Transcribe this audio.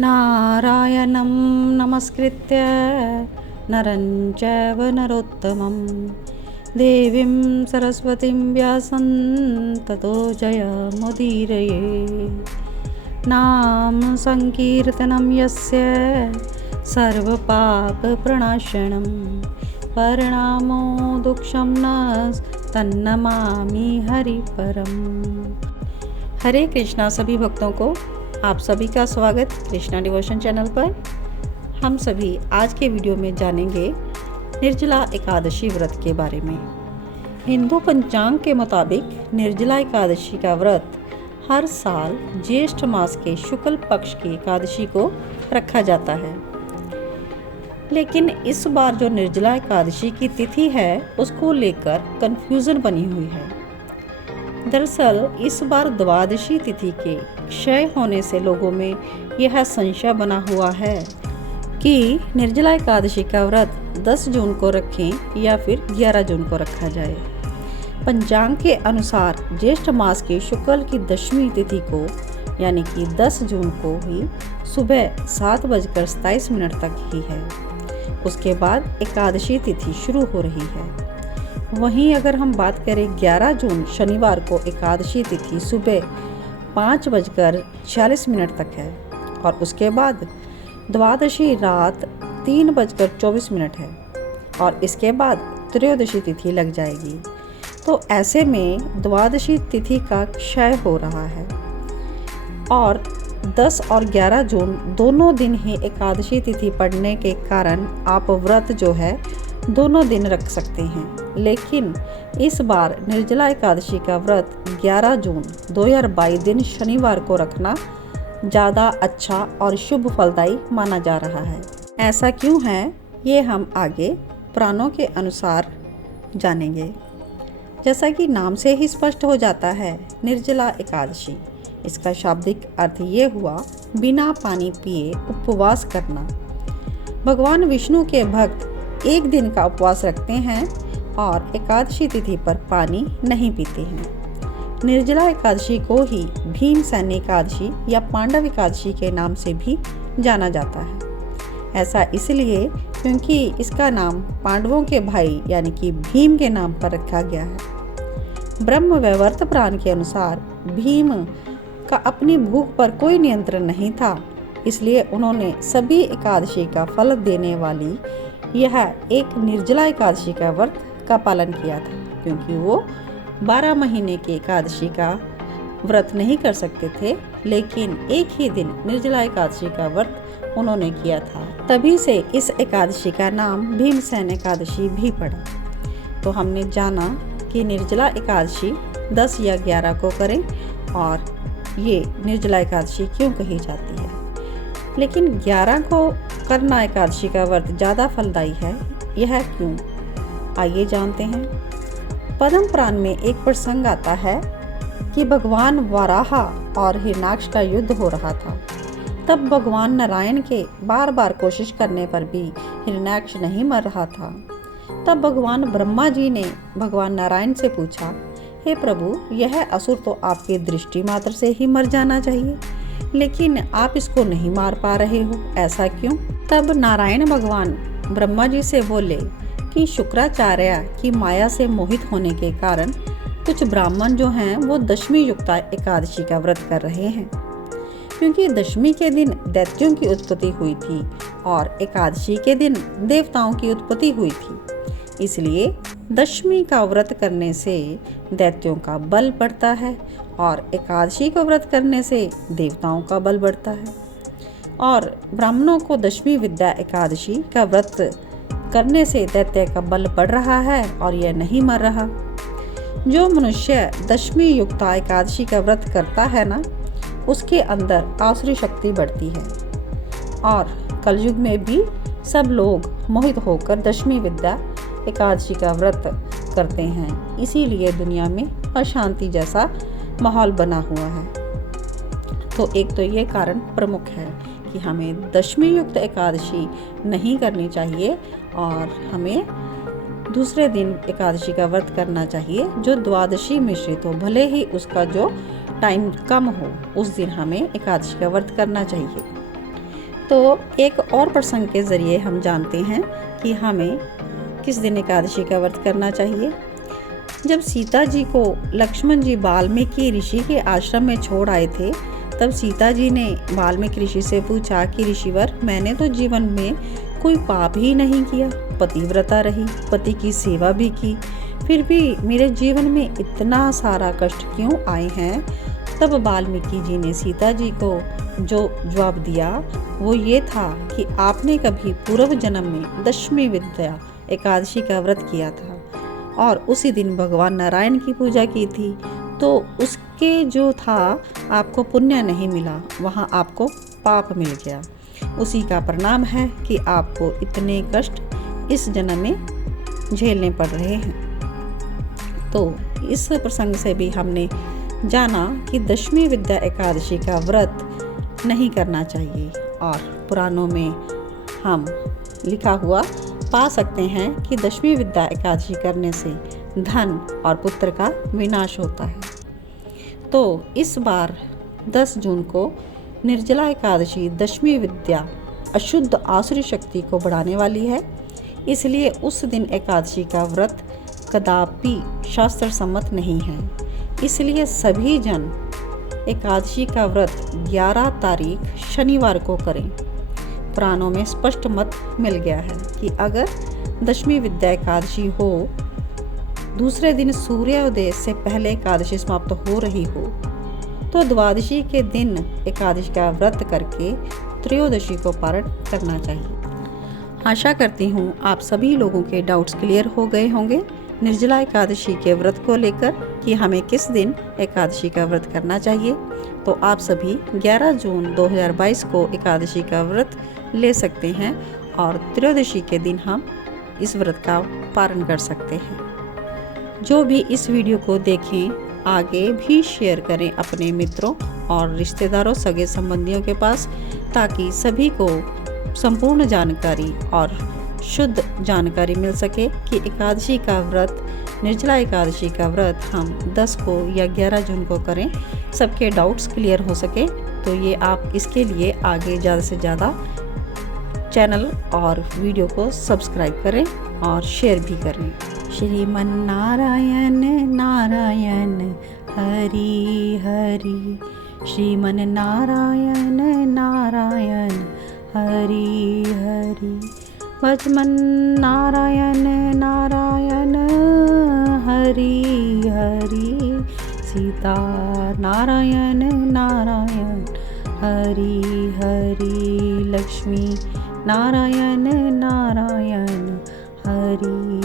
नारायणं नमस्कृत्य नरं चैव नरोत्तमं देवीं सरस्वतीं व्यासं ततो जयमुदीरये। नाम संकीर्तनं यस्य सर्वपापप्रणाशनं परिणामो दुःखं न तन्नमामि हरिपरम्। हरे कृष्णा सभी भक्तों को आप सभी का स्वागत कृष्णा डिवोशन चैनल पर। हम सभी आज के वीडियो में जानेंगे निर्जला एकादशी व्रत के बारे में। हिंदू पंचांग के मुताबिक निर्जला एकादशी का व्रत हर साल ज्येष्ठ मास के शुक्ल पक्ष की एकादशी को रखा जाता है, लेकिन इस बार जो निर्जला एकादशी की तिथि है उसको लेकर कंफ्यूजन बनी हुई है। दरअसल इस बार द्वादशी तिथि के क्षय होने से लोगों में यह संशय बना हुआ है कि निर्जला एकादशी का व्रत 10 जून को रखें या फिर 11 जून को रखा जाए। पंचांग के अनुसार ज्येष्ठ मास की शुक्ल की दशमी तिथि को यानी कि 10 जून को ही सुबह 7:27 तक ही है। उसके बाद एकादशी तिथि शुरू हो रही है। वहीं अगर हम बात करें 11 जून शनिवार को एकादशी तिथि सुबह 5:46 तक है और उसके बाद द्वादशी रात 3:24 है और इसके बाद त्रयोदशी तिथि लग जाएगी। तो ऐसे में द्वादशी तिथि का क्षय हो रहा है और 10 और 11 जून दोनों दिन ही एकादशी तिथि पड़ने के कारण आप व्रत जो है दोनों दिन रख सकते हैं। लेकिन इस बार निर्जला एकादशी का व्रत 11 जून 2022 दिन शनिवार को रखना ज़्यादा अच्छा और शुभ फलदायी माना जा रहा है। ऐसा क्यों है ये हम आगे पुराणों के अनुसार जानेंगे। जैसा कि नाम से ही स्पष्ट हो जाता है, निर्जला एकादशी, इसका शाब्दिक अर्थ ये हुआ बिना पानी पिए उपवास करना। भगवान विष्णु के भक्त एक दिन का उपवास रखते हैं और एकादशी तिथि पर पानी नहीं पीते हैं। निर्जला एकादशी को ही भीमसेन एकादशी या पांडव एकादशी के नाम से भी जाना जाता है। ऐसा इसलिए क्योंकि इसका नाम पांडवों के भाई यानी कि भीम के नाम पर रखा गया है। ब्रह्म वैवर्त पुराण के अनुसार भीम का अपनी भूख पर कोई नियंत्रण नहीं था, इसलिए उन्होंने सभी एकादशी का फल देने वाली यह एक निर्जला एकादशी का व्रत का पालन किया था, क्योंकि वो 12 महीने की एकादशी का व्रत नहीं कर सकते थे, लेकिन एक ही दिन निर्जला एकादशी का व्रत उन्होंने किया था। तभी से इस एकादशी का नाम भीमसेन एकादशी भी पड़ा। तो हमने जाना कि निर्जला एकादशी 10 या 11 को करें और ये निर्जला एकादशी क्यों कही जाती है। लेकिन 11 को करना एकादशी का व्रत ज़्यादा फलदायी है, यह क्यों? आइए जानते हैं। पद्म पुराण में एक प्रसंग आता है कि भगवान वराह और हिरण्याक्ष का युद्ध हो रहा था। तब भगवान नारायण के बार बार कोशिश करने पर भी हिरण्याक्ष नहीं मर रहा था। तब भगवान ब्रह्मा जी ने भगवान नारायण से पूछा, हे प्रभु, यह असुर तो आपकी दृष्टि मात्र से ही मर जाना चाहिए, लेकिन आप इसको नहीं मार पा रहे हो, ऐसा क्यों? तब नारायण भगवान ब्रह्मा जी से बोले कि शुक्राचार्य की माया से मोहित होने के कारण कुछ ब्राह्मण जो हैं वो दशमी युक्ता एकादशी का व्रत कर रहे हैं, क्योंकि दशमी के दिन दैत्यों की उत्पत्ति हुई थी और एकादशी के दिन देवताओं की उत्पत्ति हुई थी। इसलिए दशमी का व्रत करने से दैत्यों का बल बढ़ता है और एकादशी का व्रत करने से देवताओं का बल बढ़ता है। और ब्राह्मणों को दशमी विद्या एकादशी का व्रत करने से दैत्य का बल बढ़ रहा है और यह नहीं मर रहा। जो मनुष्य दशमी युक्ता एकादशी का व्रत करता है ना, उसके अंदर आसुरी शक्ति बढ़ती है और कलयुग में भी सब लोग मोहित होकर दशमी विद्या एकादशी का व्रत करते हैं। इसीलिए दुनिया में अशांति जैसा माहौल बना हुआ है। तो एक तो ये कारण प्रमुख है कि हमें दशमी युक्त एकादशी नहीं करनी चाहिए और हमें दूसरे दिन एकादशी का व्रत करना चाहिए जो द्वादशी मिश्रित हो, भले ही उसका जो टाइम कम हो, उस दिन हमें एकादशी का व्रत करना चाहिए। तो एक और प्रसंग के ज़रिए हम जानते हैं कि हमें किस दिन एकादशी का व्रत करना चाहिए। जब सीता जी को लक्ष्मण जी वाल्मीकि ऋषि के आश्रम में छोड़ आए थे, तब सीता जी ने वाल्मीकि ऋषि से पूछा कि ऋषिवर, मैंने तो जीवन में कोई पाप ही नहीं किया, पतिव्रता रही, पति की सेवा भी की, फिर भी मेरे जीवन में इतना सारा कष्ट क्यों आए हैं। तब वाल्मीकि जी ने सीता जी को जो जवाब दिया वो ये था कि आपने कभी पूर्व जन्म में दशमी विद्या एकादशी का व्रत किया था और उसी दिन भगवान नारायण की पूजा की थी, तो उसके जो था आपको पुण्य नहीं मिला, वहाँ आपको पाप मिल गया। उसी का परिणाम है कि आपको इतने कष्ट इस जन्म में झेलने पड़ रहे हैं। तो इस प्रसंग से भी हमने जाना कि दशमी विद्या एकादशी का व्रत नहीं करना चाहिए और पुराणों में हम लिखा हुआ पा सकते हैं कि दशमी विद्या एकादशी करने से धन और पुत्र का विनाश होता है। तो इस बार 10 जून को निर्जला एकादशी दशमी विद्या अशुद्ध आसुरी शक्ति को बढ़ाने वाली है, इसलिए उस दिन एकादशी का व्रत कदापि शास्त्र सम्मत नहीं है। इसलिए सभी जन एकादशी का व्रत 11 तारीख शनिवार को करें। पुराणों में स्पष्ट मत मिल गया है कि अगर दशमी विद्या एकादशी हो, दूसरे दिन सूर्योदय से पहले एकादशी समाप्त हो रही हो, तो द्वादशी के दिन एकादशी का व्रत करके त्रयोदशी को पारण करना चाहिए। आशा करती हूँ आप सभी लोगों के डाउट्स क्लियर हो गए होंगे निर्जला एकादशी के व्रत को लेकर कि हमें किस दिन एकादशी का व्रत करना चाहिए। तो आप सभी 11 जून 2022 को एकादशी का व्रत ले सकते हैं और त्रयोदशी के दिन हम इस व्रत का पारण कर सकते हैं। जो भी इस वीडियो को देखें आगे भी शेयर करें अपने मित्रों और रिश्तेदारों, सगे संबंधियों के पास, ताकि सभी को संपूर्ण जानकारी और शुद्ध जानकारी मिल सके कि एकादशी का व्रत, निर्जला एकादशी का व्रत हम 10 को या 11 जून को करें, सबके डाउट्स क्लियर हो सके। तो ये आप इसके लिए आगे ज़्यादा से ज़्यादा चैनल और वीडियो को सब्सक्राइब करें और शेयर भी करें। श्रीमन नारायण नारायण हरि हरि, श्रीमन नारायण नारायण हरि हरि, भजमन नारायण नारायण हरि हरि, सीता नारायण नारायण हरि हरि, लक्ष्मी नारायण नारायण हरि